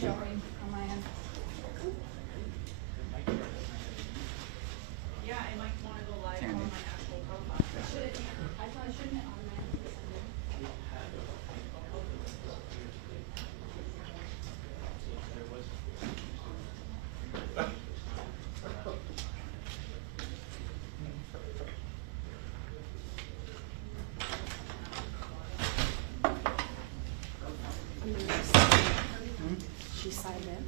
showing on my end. Yeah, I might want to go live on my actual profile. I thought I shouldn't automatically send it. She signed in.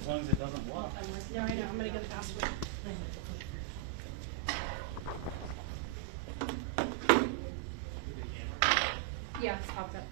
As long as it doesn't block. Yeah, I know. I'm gonna get the password. Yeah, it's popped up.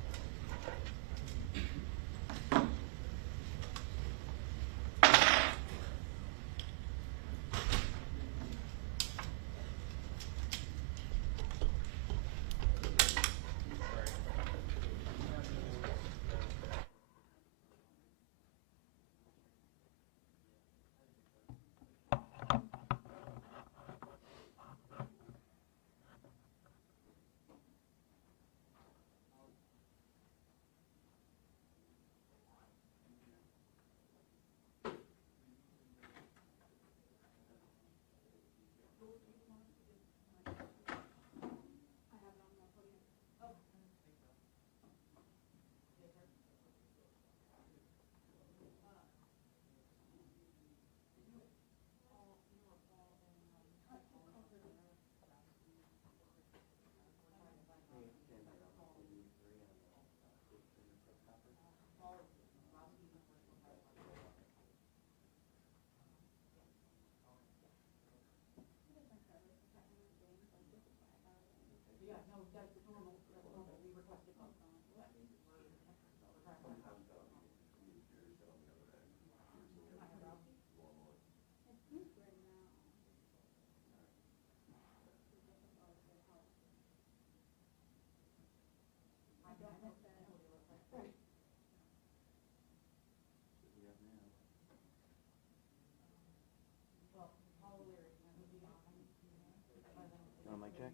Mic check?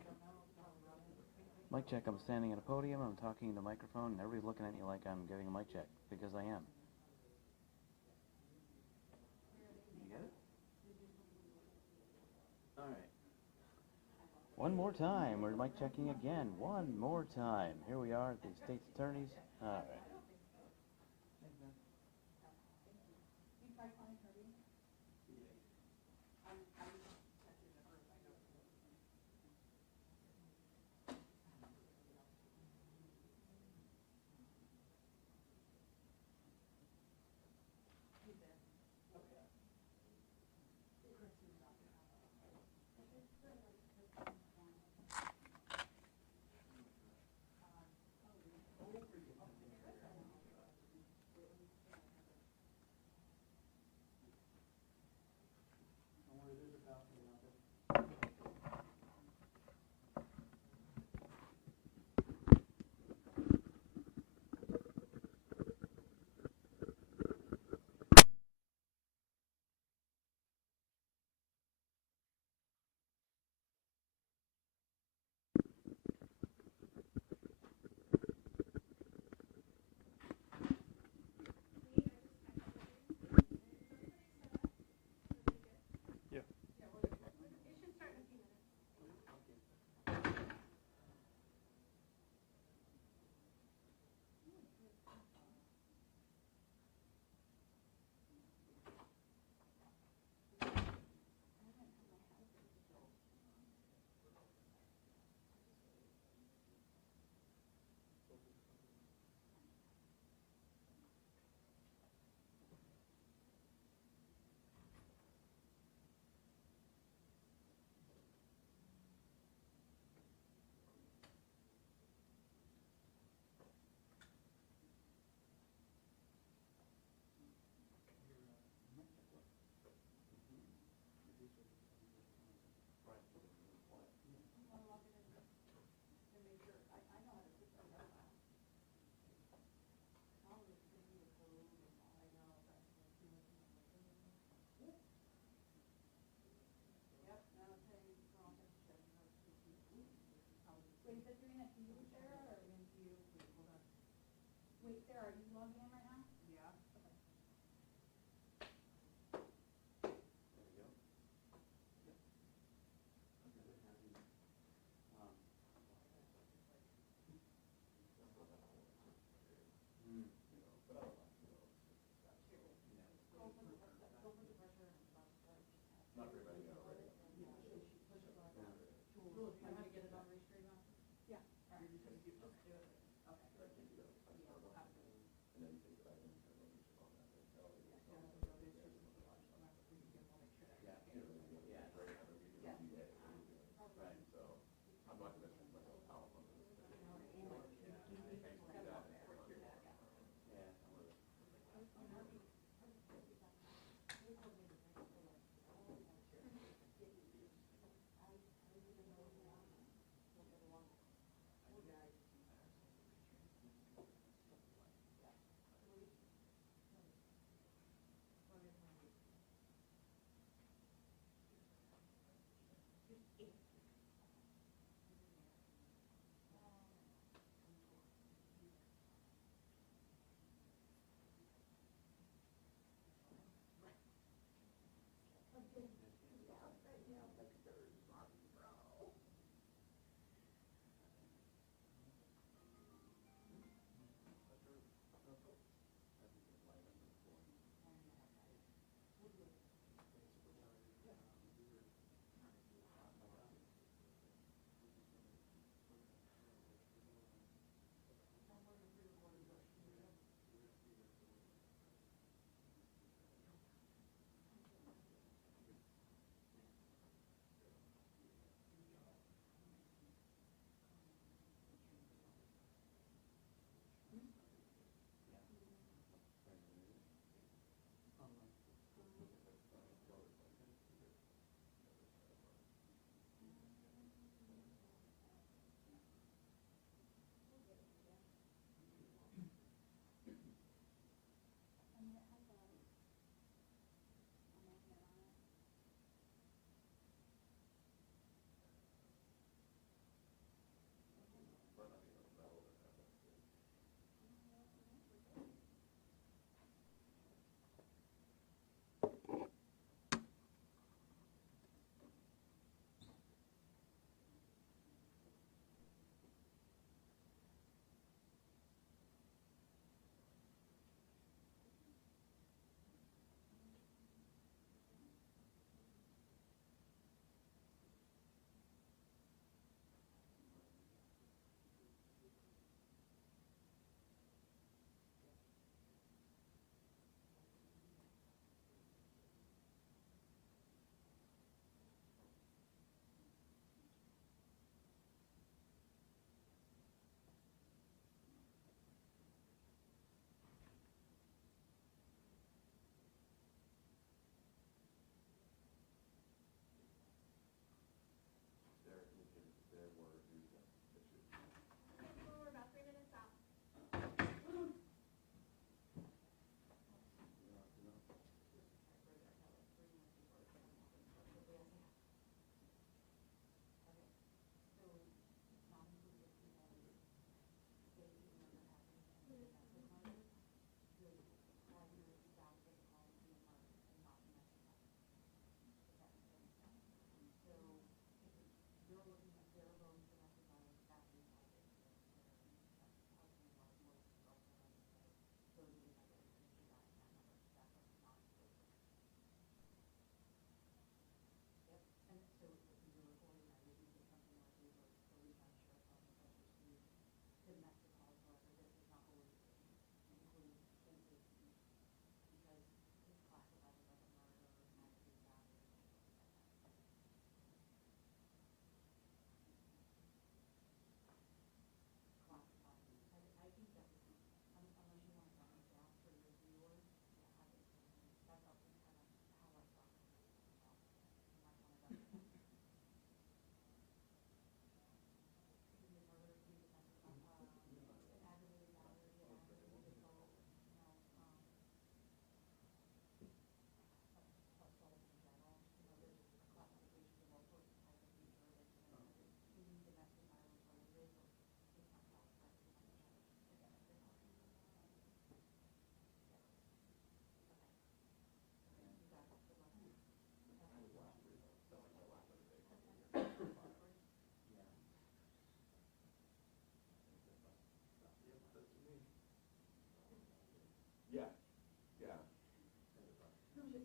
Mic check, I'm standing at a podium, I'm talking in the microphone, and everybody's looking at me like I'm giving a mic check, because I am. You get it? Alright. One more time, we're mic checking again. One more time. Here we are at the state's attorneys. Alright.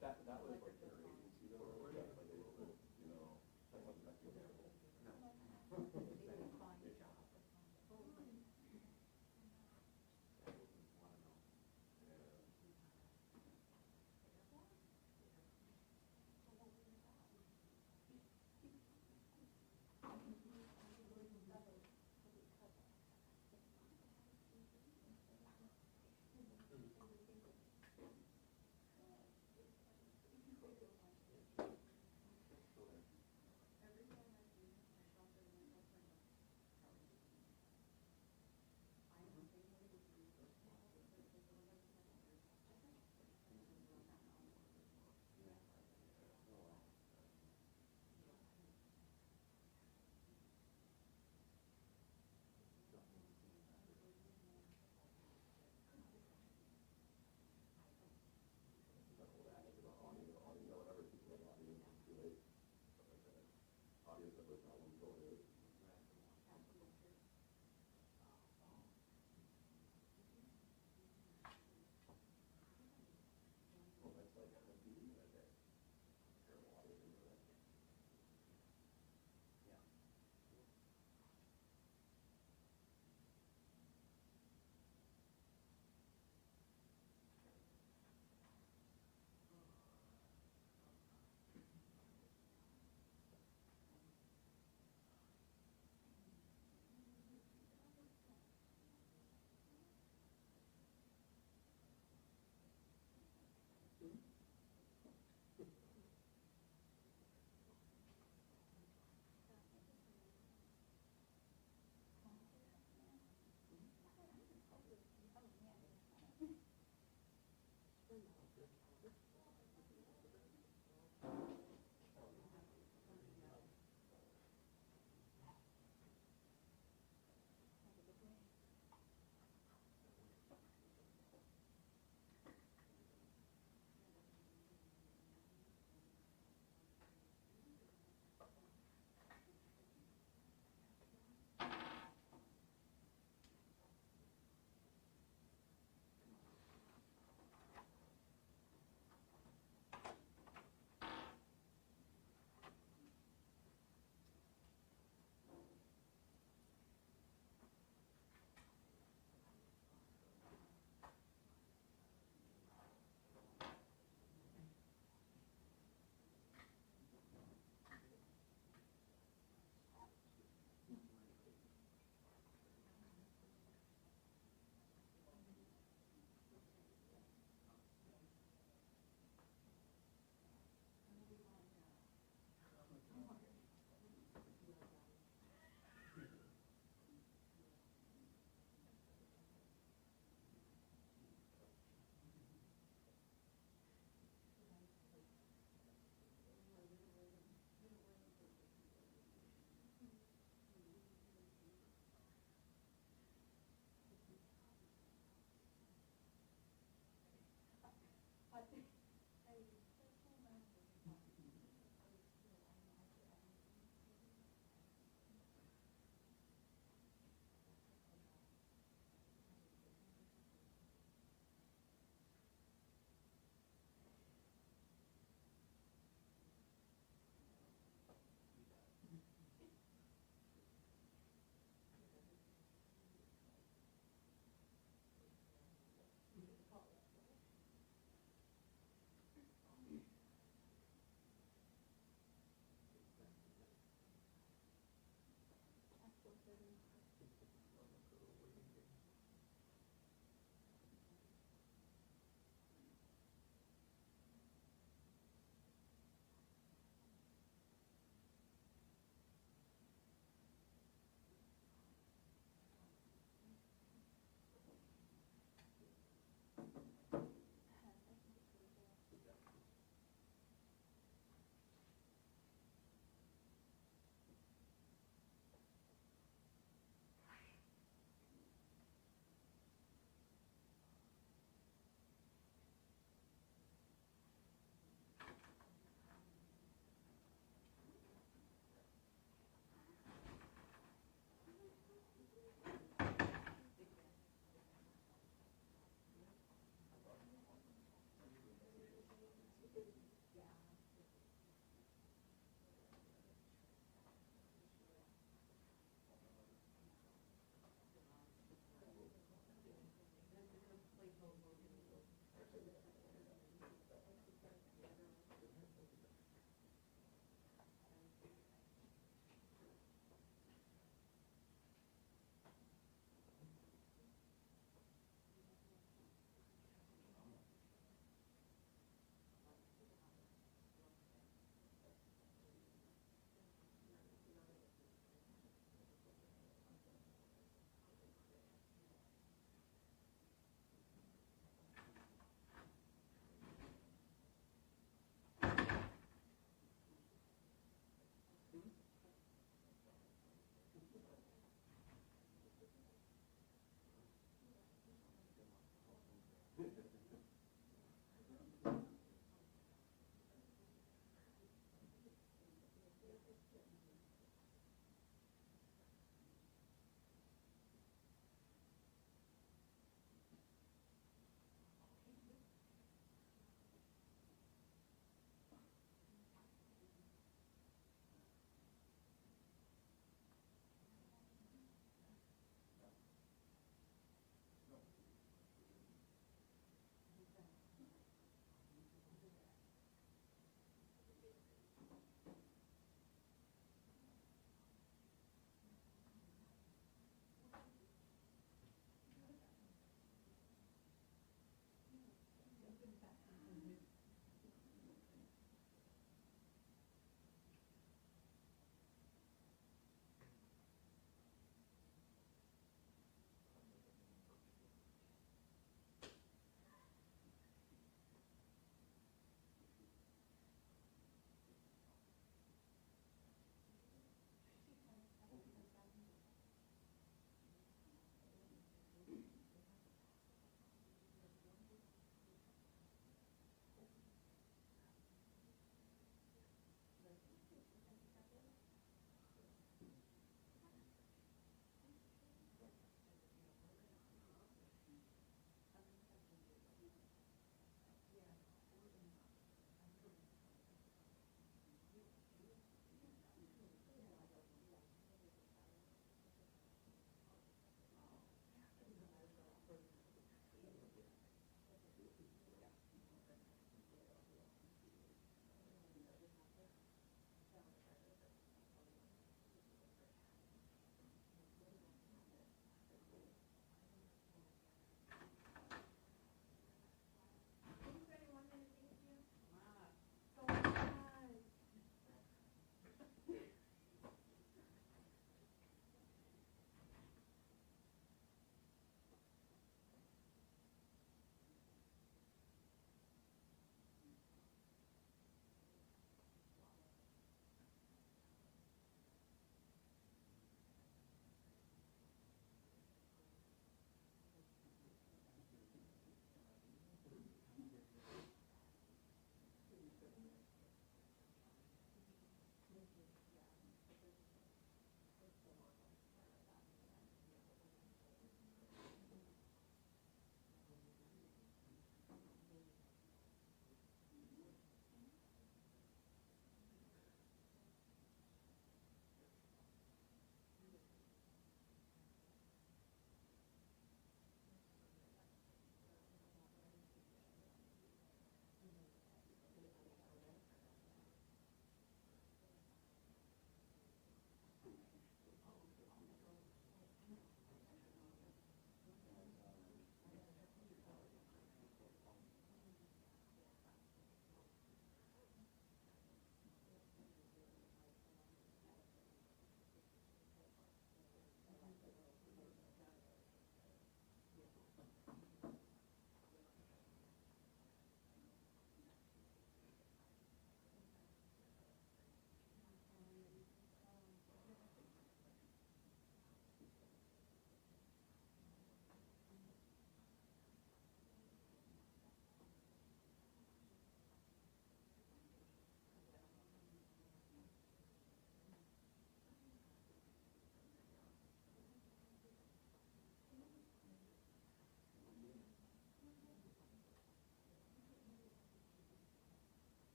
That was like their agency though, like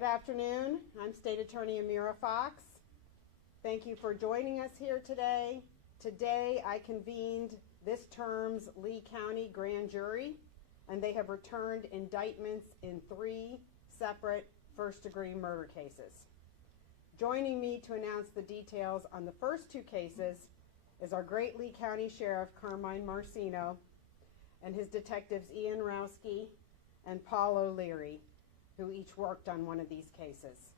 Good afternoon. I'm State Attorney Amira Fox. Thank you for joining us here today. Today I convened this term's Lee County Grand Jury, and they have returned indictments in 3 separate first-degree murder cases. Joining me to announce the details on the first 2 cases is our great Lee County Sheriff Carmine Marcino and his detectives Ian Rowski and Paul O'Leary, who each worked on one of these cases.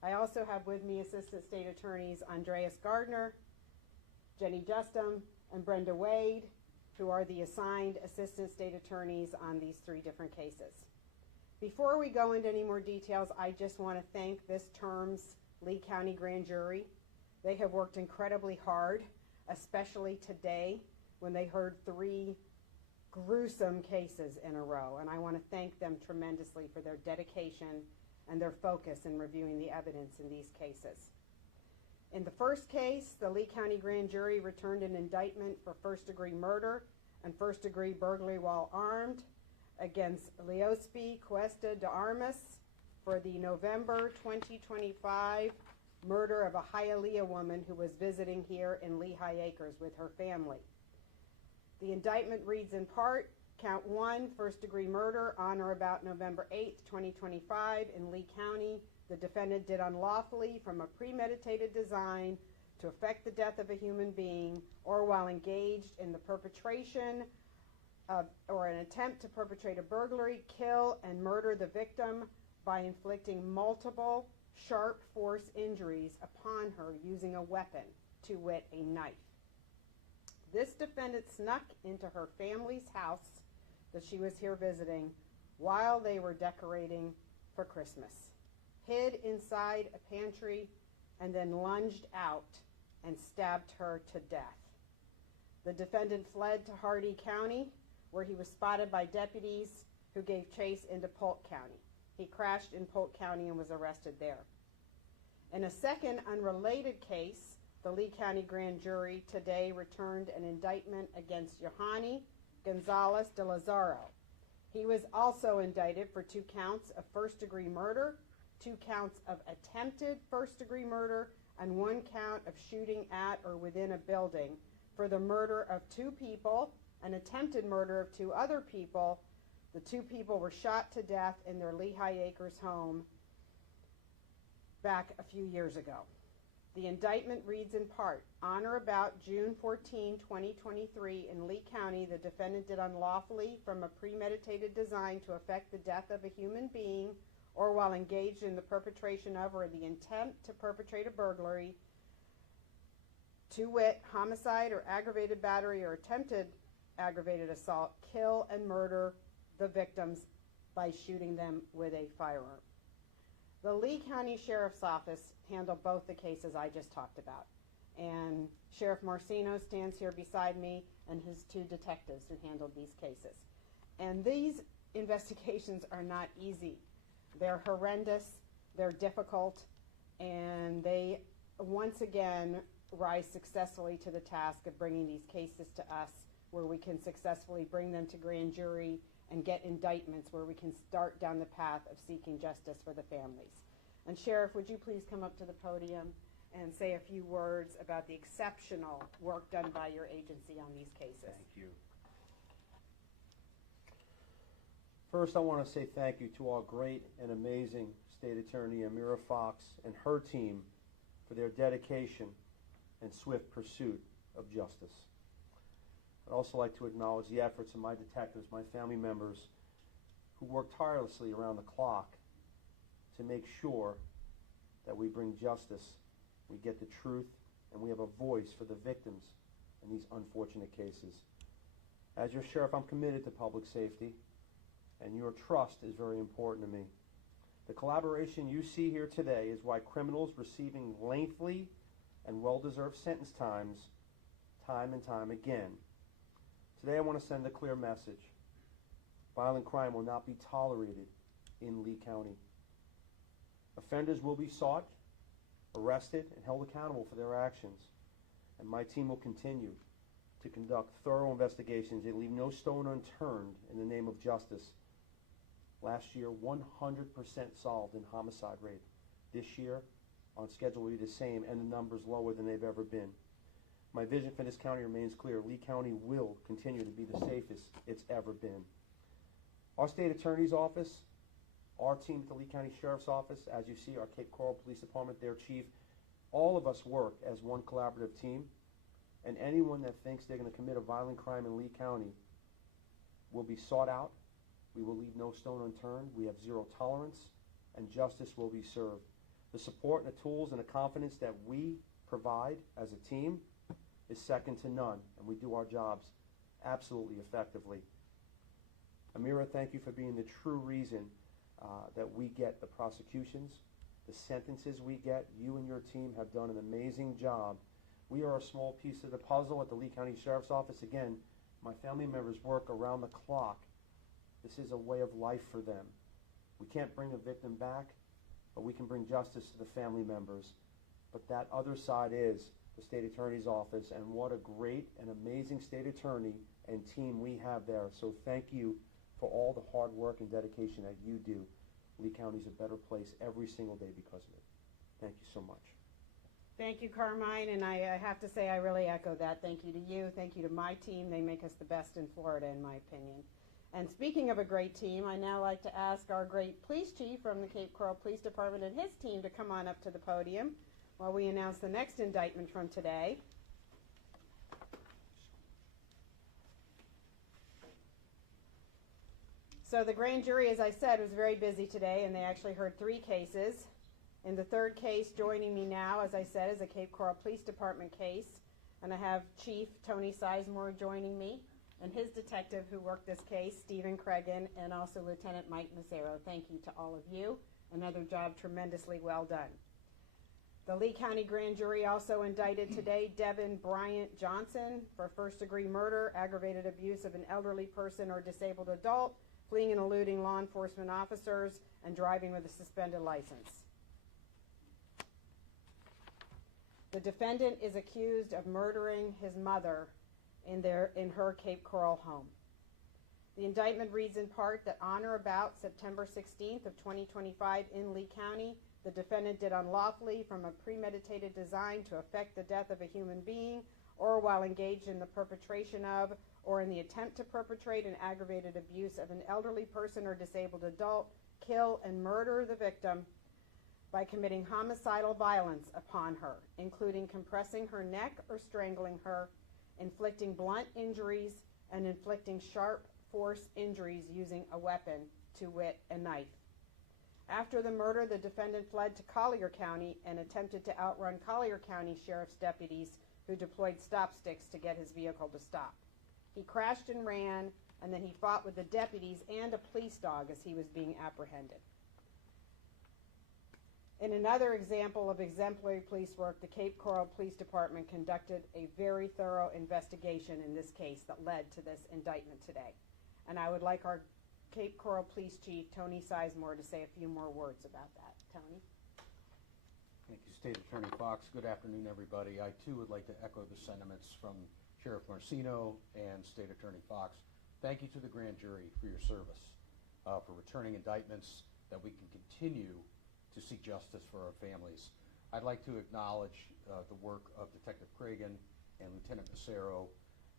I also have with me Assistant State Attorneys Andreas Gardner, Jenny Justum, and Brenda Wade, who are the assigned Assistant State Attorneys on these 3 different cases. Before we go into any more details, I just want to thank this term's Lee County Grand Jury. They have worked incredibly hard, especially today when they heard 3 gruesome cases in a row, and I want to thank them tremendously for their dedication and their focus in reviewing the evidence in these cases. In the first case, the Lee County Grand Jury returned an indictment for first-degree murder and first-degree burglary while armed against Leospi Cuesta de Armas for the November 2025 murder of a Hialeah woman who was visiting here in Lehigh Acres with her family. The indictment reads in part, Count 1, first-degree murder on or about November 8, 2025 in Lee County. The defendant did unlawfully from a premeditated design to effect the death of a human being or while engaged in the perpetration or an attempt to perpetrate a burglary, kill, and murder the victim by inflicting multiple sharp force injuries upon her using a weapon, to wit, a knife. This defendant snuck into her family's house that she was here visiting while they were decorating for Christmas, hid inside a pantry, and then lunged out and stabbed her to death. The defendant fled to Hardee County, where he was spotted by deputies who gave chase into Polk County. He crashed in Polk County and was arrested there. In a second unrelated case, the Lee County Grand Jury today returned an indictment against Yohani Gonzalez de Lazaro. He was also indicted for 2 counts of first-degree murder, 2 counts of attempted first-degree murder, and 1 count of shooting at or within a building for the murder of 2 people, an attempted murder of 2 other people. The 2 people were shot to death in their Lehigh Acres home back a few years ago. The indictment reads in part, on or about June 14, 2023 in Lee County, the defendant did unlawfully from a premeditated design to effect the death of a human being or while engaged in the perpetration of or the intent to perpetrate a burglary, to wit, homicide or aggravated battery or attempted aggravated assault, kill and murder the victims by shooting them with a firearm. The Lee County Sheriff's Office handled both the cases I just talked about. And Sheriff Marcino stands here beside me and his 2 detectives who handled these cases. And these investigations are not easy. They're horrendous, they're difficult, and they once again rise successfully to the task of bringing these cases to us where we can successfully bring them to grand jury and get indictments where we can start down the path of seeking justice for the families. And Sheriff, would you please come up to the podium and say a few words about the exceptional work done by your agency on these cases? Thank you. First, I want to say thank you to our great and amazing State Attorney Amira Fox and her team for their dedication and swift pursuit of justice. I'd also like to acknowledge the efforts of my detectives, my family members, who work tirelessly around the clock to make sure that we bring justice, we get the truth, and we have a voice for the victims in these unfortunate cases. As your sheriff, I'm committed to public safety, and your trust is very important to me. The collaboration you see here today is why criminals receiving lengthy and well-deserved sentence times, time and time again. Today I want to send a clear message. Violent crime will not be tolerated in Lee County. Offenders will be sought, arrested, and held accountable for their actions. And my team will continue to conduct thorough investigations and leave no stone unturned in the name of justice Last year, 100% solved in homicide rate. This year, on schedule will be the same, and the numbers lower than they've ever been. My vision for this county remains clear. Lee County will continue to be the safest it's ever been. Our state attorney's office, our team at the Lee County Sheriff's Office, as you see, our Cape Coral Police Department, their chief, all of us work as one collaborative team, and anyone that thinks they're going to commit a violent crime in Lee County will be sought out. We will leave no stone unturned. We have zero tolerance, and justice will be served. The support and the tools and the confidence that we provide as a team is second to none, and we do our jobs absolutely effectively. Amira, thank you for being the true reason that we get the prosecutions, the sentences we get. You and your team have done an amazing job. We are a small piece of the puzzle at the Lee County Sheriff's Office. Again, my family members work around the clock. This is a way of life for them. We can't bring a victim back, but we can bring justice to the family members. But that other side is the state attorney's office, and what a great and amazing state attorney and team we have there. So thank you for all the hard work and dedication that you do. Lee County's a better place every single day because of it. Thank you so much. Thank you, Carmine, and I have to say I really echo that. Thank you to you. Thank you to my team. They make us the best in Florida, in my opinion. And speaking of a great team, I now like to ask our great police chief from the Cape Coral Police Department and his team to come on up to the podium while we announce the next indictment from today. So the grand jury, as I said, was very busy today, and they actually heard 3 cases. In the third case, joining me now, as I said, is a Cape Coral Police Department case, and I have Chief Tony Sizemore joining me, and his detective who worked this case, Stephen Cregan, and also Lieutenant Mike Mazzaro. Thank you to all of you. Another job tremendously well done. The Lee County Grand Jury also indicted today Devin Bryant Johnson for first-degree murder, aggravated abuse of an elderly person or disabled adult, fleeing and eluding law enforcement officers, and driving with a suspended license. The defendant is accused of murdering his mother in her Cape Coral home. The indictment reads in part that on or about September 16th of 2025 in Lee County, the defendant did unlawfully from a premeditated design to effect the death of a human being, or while engaged in the perpetration of, or in the attempt to perpetrate an aggravated abuse of an elderly person or disabled adult, kill and murder the victim by committing homicidal violence upon her, including compressing her neck or strangling her, inflicting blunt injuries, and inflicting sharp force injuries using a weapon, to wit, a knife. After the murder, the defendant fled to Collier County and attempted to outrun Collier County Sheriff's deputies who deployed stop sticks to get his vehicle to stop. He crashed and ran, and then he fought with the deputies and a police dog as he was being apprehended. In another example of exemplary police work, the Cape Coral Police Department conducted a very thorough investigation in this case that led to this indictment today. And I would like our Cape Coral Police Chief, Tony Sizemore, to say a few more words about that. Tony? Thank you, State Attorney Fox. Good afternoon, everybody. I, too, would like to echo the sentiments from Sheriff Marcino and State Attorney Fox. Thank you to the grand jury for your service, for returning indictments that we can continue to seek justice for our families. I'd like to acknowledge the work of Detective Cregan and Lieutenant Massaro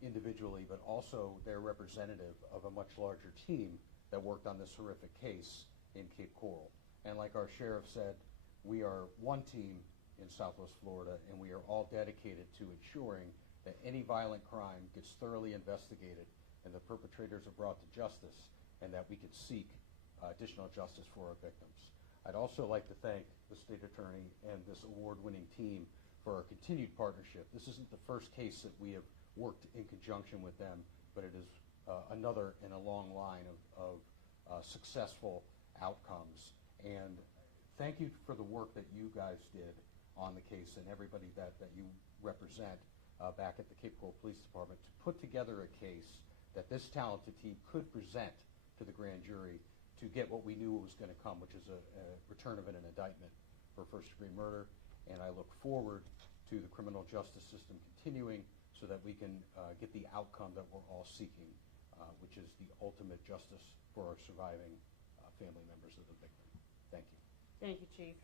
individually, but also their representative of a much larger team that worked on this horrific case in Cape Coral. And like our sheriff said, we are one team in Southwest Florida, and we are all dedicated to ensuring that any violent crime gets thoroughly investigated and the perpetrators are brought to justice, and that we can seek additional justice for our victims. I'd also like to thank the state attorney and this award-winning team for our continued partnership. This isn't the first case that we have worked in conjunction with them, but it is another in a long line of successful outcomes. And thank you for the work that you guys did on the case and everybody that you represent back at the Cape Coral Police Department to put together a case that this talented team could present to the grand jury to get what we knew was going to come, which is a return of an indictment for first-degree murder. And I look forward to the criminal justice system continuing so that we can get the outcome that we're all seeking, which is the ultimate justice for our surviving family members of the victim. Thank you. Thank you, Chief.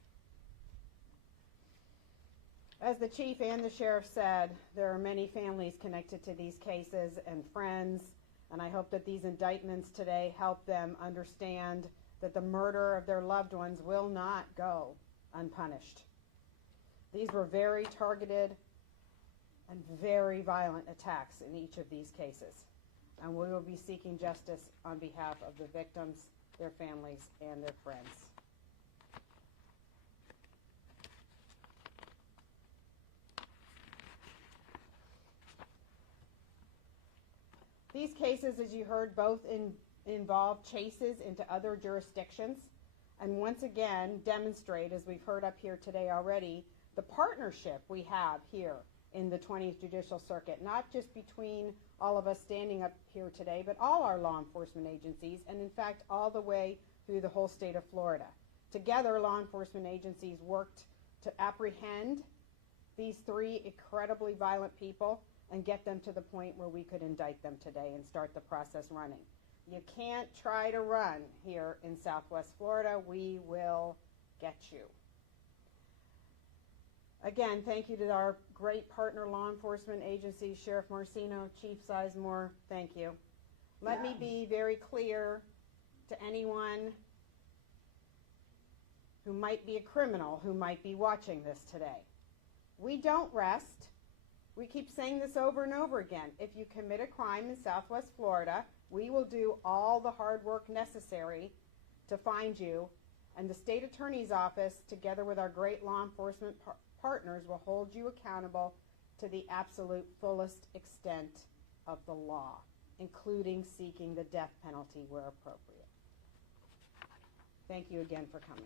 As the Chief and the Sheriff said, there are many families connected to these cases and friends, and I hope that these indictments today help them understand that the murder of their loved ones will not go unpunished. These were very targeted and very violent attacks in each of these cases, and we will be seeking justice on behalf of the victims, their families, and their friends. These cases, as you heard, both involve chases into other jurisdictions, and once again demonstrate, as we've heard up here today already, the partnership we have here in the 20th Judicial Circuit, not just between all of us standing up here today, but all our law enforcement agencies, and in fact all the way through the whole state of Florida. Together, law enforcement agencies worked to apprehend these three incredibly violent people and get them to the point where we could indict them today and start the process running. You can't try to run here in Southwest Florida. We will get you. Again, thank you to our great partner law enforcement agencies, Sheriff Marcino, Chief Sizemore, thank you. Let me be very clear to anyone who might be a criminal, who might be watching this today. We don't rest. We keep saying this over and over again. If you commit a crime in Southwest Florida, we will do all the hard work necessary to find you, and the state attorney's office, together with our great law enforcement partners, will hold you accountable to the absolute fullest extent of the law, including seeking the death penalty where appropriate. Thank you again for coming.